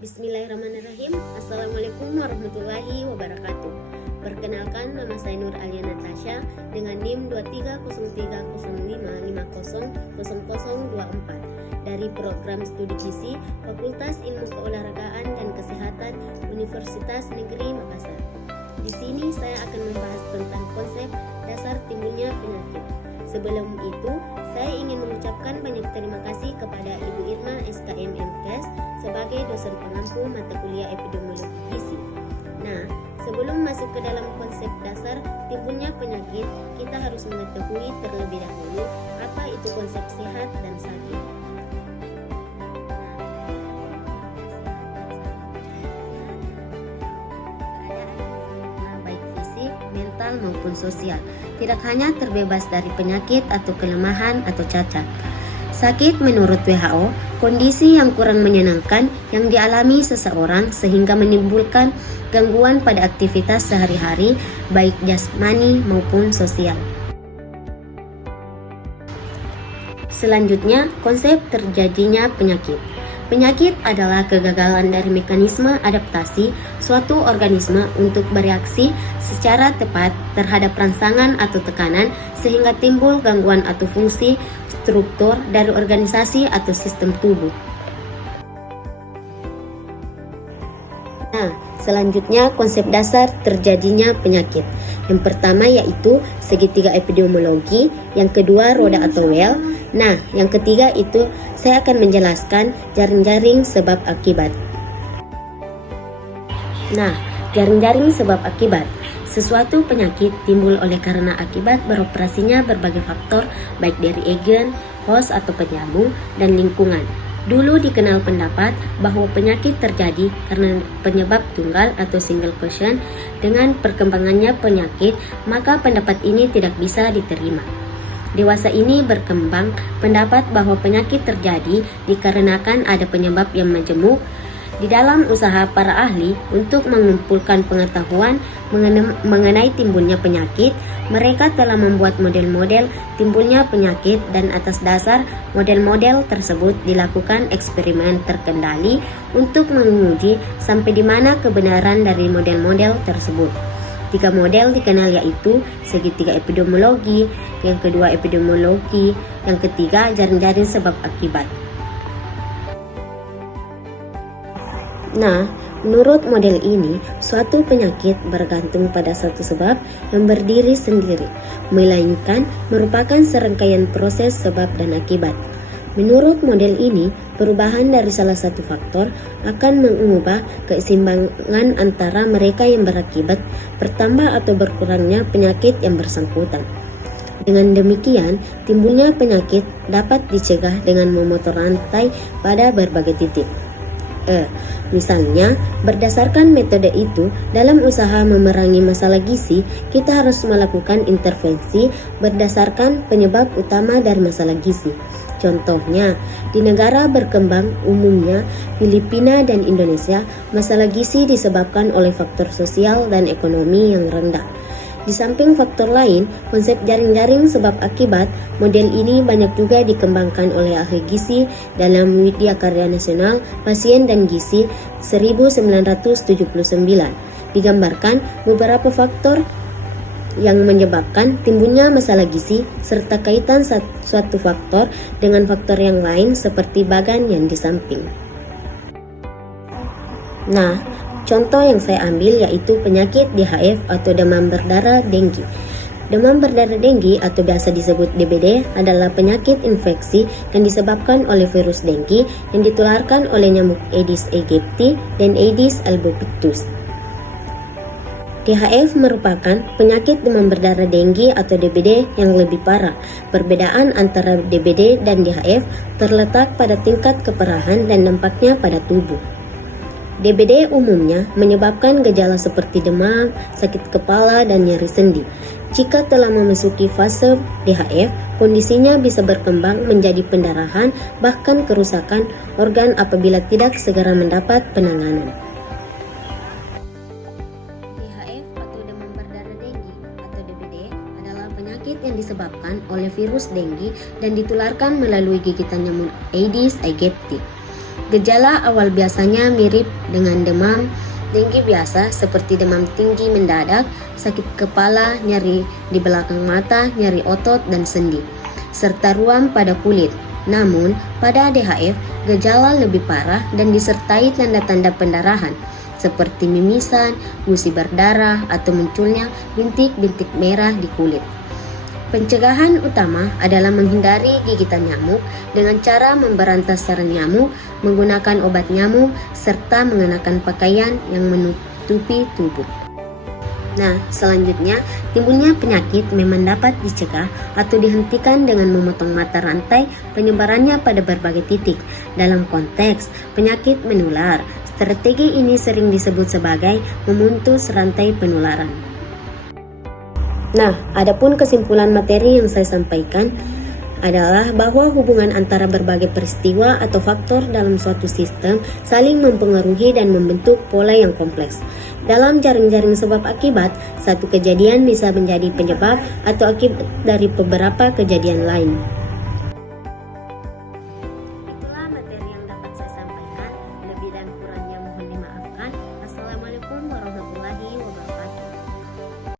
Bismillahirrahmanirrahim. Assalamualaikum warahmatullahi wabarakatuh. Perkenalkan, nama saya Nur Alia Natasha dengan NIM 230305500024 dari Program Studi Gizi Fakultas Ilmu Keolahragaan dan Kesehatan Universitas Negeri Makassar. Di sini saya akan membahas tentang konsep dasar timbulnya penyakit. Sebelum itu, saya ingin mengucapkan banyak terima kasih kepada Ibu Irma SKM MKes sebagai dosen pengampu mata kuliah epidemiologi gizi. Nah, sebelum masuk ke dalam konsep dasar timbulnya penyakit, kita harus mengetahui terlebih dahulu apa itu konsep sehat dan sakit. Baik fisik, mental maupun sosial, tidak hanya terbebas dari penyakit atau kelemahan atau cacat. Sakit menurut WHO, kondisi yang kurang menyenangkan yang dialami seseorang sehingga menimbulkan gangguan pada aktivitas sehari-hari, baik jasmani maupun sosial. Selanjutnya, konsep terjadinya penyakit. Penyakit adalah kegagalan dari mekanisme adaptasi suatu organisme untuk bereaksi secara tepat terhadap rangsangan atau tekanan sehingga timbul gangguan atau fungsi struktur dari organisasi atau sistem tubuh. Nah, selanjutnya konsep dasar terjadinya penyakit. Yang pertama yaitu segitiga epidemiologi, yang kedua roda atau well. Nah, yang ketiga itu saya akan menjelaskan jaring-jaring sebab akibat. Nah, jaring-jaring sebab akibat. Sesuatu penyakit timbul oleh karena akibat beroperasinya berbagai faktor baik dari agen, host atau penjamu, dan lingkungan. Dulu dikenal pendapat bahwa penyakit terjadi karena penyebab tunggal atau single caution. Dengan perkembangannya penyakit, maka pendapat ini tidak bisa diterima. Dewasa ini berkembang pendapat bahwa penyakit terjadi dikarenakan ada penyebab yang majemuk. Di dalam usaha para ahli untuk mengumpulkan pengetahuan mengenai timbulnya penyakit, mereka telah membuat model-model timbulnya penyakit dan atas dasar model-model tersebut dilakukan eksperimen terkendali untuk menguji sampai di mana kebenaran dari model-model tersebut. 3 model dikenal yaitu segitiga epidemiologi, yang kedua epidemiologi, yang ketiga jaring-jaring sebab akibat. Nah, menurut model ini, suatu penyakit bergantung pada satu sebab yang berdiri sendiri, melainkan merupakan serangkaian proses sebab dan akibat. Menurut model ini, perubahan dari salah satu faktor akan mengubah keseimbangan antara mereka yang berakibat bertambah atau berkurangnya penyakit yang bersangkutan. Dengan demikian, timbulnya penyakit dapat dicegah dengan memotong rantai pada berbagai titik. Misalnya, berdasarkan metode itu, dalam usaha memerangi masalah gizi, kita harus melakukan intervensi berdasarkan penyebab utama dari masalah gizi. Contohnya, di negara berkembang umumnya Filipina dan Indonesia, masalah gizi disebabkan oleh faktor sosial dan ekonomi yang rendah. Di samping faktor lain, konsep jaring-jaring sebab akibat, model ini banyak juga dikembangkan oleh ahli gizi dalam Widya Karya Nasional Pasien dan Gizi 1979. Digambarkan beberapa faktor yang menyebabkan timbulnya masalah gizi serta kaitan suatu faktor dengan faktor yang lain seperti bagan yang di samping. Nah, contoh yang saya ambil yaitu penyakit DHF atau demam berdarah dengue. Demam berdarah dengue atau biasa disebut DBD adalah penyakit infeksi yang disebabkan oleh virus dengue yang ditularkan oleh nyamuk Aedes aegypti dan Aedes albopictus. DHF merupakan penyakit demam berdarah dengue atau DBD yang lebih parah. Perbedaan antara DBD dan DHF terletak pada tingkat keparahan dan dampaknya pada tubuh. DBD umumnya menyebabkan gejala seperti demam, sakit kepala, dan nyeri sendi. Jika telah memasuki fase DHF, kondisinya bisa berkembang menjadi pendarahan, bahkan kerusakan organ apabila tidak segera mendapat penanganan. DHF atau demam berdarah dengue atau DBD adalah penyakit yang disebabkan oleh virus dengue dan ditularkan melalui gigitan nyamuk Aedes aegypti. Gejala awal biasanya mirip dengan demam tinggi biasa seperti demam tinggi mendadak, sakit kepala, nyeri di belakang mata, nyeri otot dan sendi, serta ruam pada kulit. Namun, pada ADHF, gejala lebih parah dan disertai tanda-tanda pendarahan seperti mimisan, gusi berdarah, atau munculnya bintik-bintik merah di kulit. Pencegahan utama adalah menghindari gigitan nyamuk dengan cara memberantas sarang nyamuk, menggunakan obat nyamuk, serta mengenakan pakaian yang menutupi tubuh. Nah, selanjutnya, timbulnya penyakit memang dapat dicegah atau dihentikan dengan memotong mata rantai penyebarannya pada berbagai titik. Dalam konteks penyakit menular, strategi ini sering disebut sebagai memutus rantai penularan. Nah, adapun kesimpulan materi yang saya sampaikan adalah bahwa hubungan antara berbagai peristiwa atau faktor dalam suatu sistem saling mempengaruhi dan membentuk pola yang kompleks. Dalam jaring-jaring sebab akibat, satu kejadian bisa menjadi penyebab atau akibat dari beberapa kejadian lain.